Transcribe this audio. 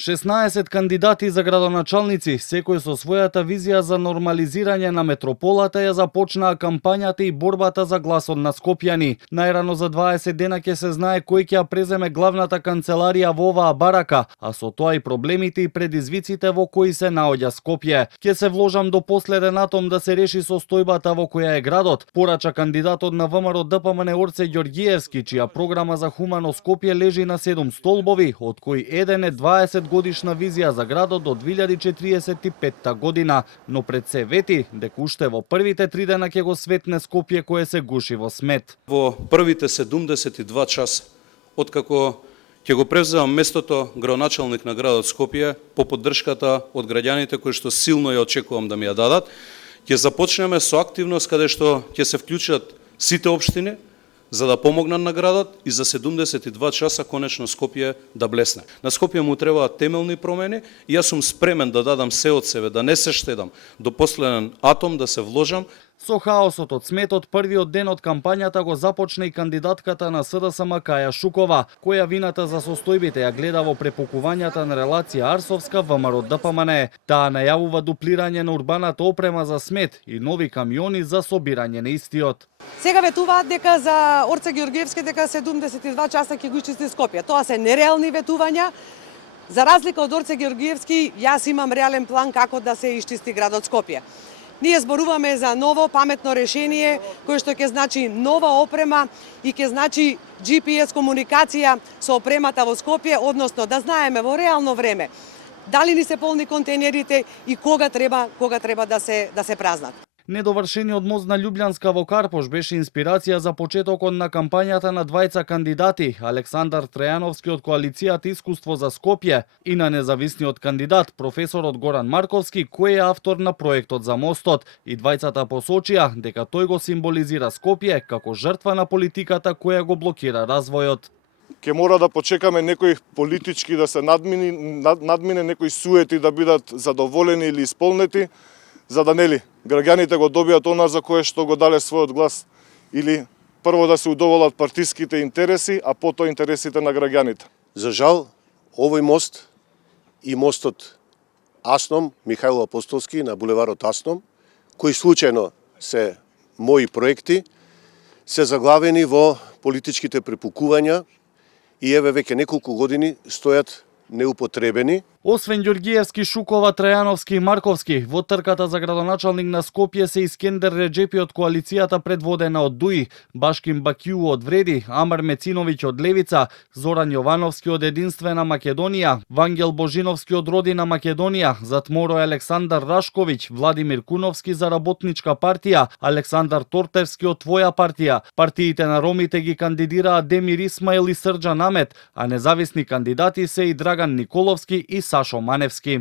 16 кандидати за градоначалници, секој со својата визија за нормализирање на метрополата, ја започнаа кампањата и борбата за гласот на скопјани. Најрано за 20 дена ќе се знае кој ќе ја преземе главната канцеларија во оваа барака, а со тоа и проблемите и предизвиците во кои се наоѓа Скопје. Ќе се вложам до последен атом да се реши состојбата во која е градот, порача кандидатот на ВМРО ДПМН Орце Ѓорѓиевски, чија програма за хумано Скопје лежи на 7 столбови, од кои еден е 20 годишна визија за градот до 2045 година, но пред се вети дека уште во првите 3 дена ќе го светне Скопје кое се гуши во смет. Во првите 72 часа, откако ќе го превземам местото градоначалник на градот Скопје, по поддршката од граѓаните кои што силно ја очекувам да ми ја дадат, ќе започнеме со активност каде што ќе се вклучат сите општини, за да помогнат на градот и за 72 часа конечно Скопје да блесне. На Скопје му требаат темелни промени и јас сум спремен да дадам се од себе, да не се штедам, до последен атом да се вложам. Со хаосот од сметот, првиот ден од кампањата го започна и кандидатката на СДСМ Каја Шукова, која вината за состојбите ја гледа во препукувањата на релација Арсовска ВМРО ДПМН. Таа најавува дуплирање на урбаната опрема за смет и нови камиони за собирање на истиот. Сега ветуваат дека за Орце Ѓорѓиевски дека 72 часа ќе го исчисти Скопје. Тоа се нереални ветувања. За разлика од Орце Ѓорѓиевски, јас имам реален план како да се исчисти градот Скопје. Ние зборуваме за ново паметно решение кое што ќе значи нова опрема и ќе значи GPS комуникација со опремата во Скопје, односно да знаеме во реално време дали ни се полни контейнерите и кога треба да се празнат. Недовршениот мост на Љубљанска во Карпош беше инспирација за почетокот на кампањата на двајца кандидати, Александар Трајановски од коалицијата Искуство за Скопје и на независниот кандидат, професорот Горан Марковски, кој е автор на проектот за мостот. И двајцата посочија дека тој го символизира Скопје како жртва на политиката која го блокира развојот. Ке мора да почекаме некој политички да се надмине некои суети да бидат задоволени или исполнети, за да нели граѓаните го добијат она за кое што го дале својот глас, или прво да се удоволат партиските интереси, а потоа интересите на граѓаните. За жал, овој мост и мостот Асном, Михајло Апостолски на булеварот Асном, кои случајно се мои проекти, се заглавени во политичките препукувања и еве веќе неколку години стојат неупотребени. Освен Ѓорѓиевски, Шукова, Трајановски и Марковски, во трката за градоначалник на Скопје се Искендер Реџепи од коалицијата предводена од ДУИ, Башким Бакиу од Вреди, Амар Мециновиќ од Левица, Зоран Јовановски од Единствена Македонија, Вангел Божиновски од Родина Македонија, затморо Александар Рашковиќ, Владимир Куновски за Работничка партија, Александар Тортевски од Твоја партија. Партиите на ромите ги кандидираат Демир Исмаил и Срџан Амет, а независни кандидати се и Драган Николовски и Сашо Маневски.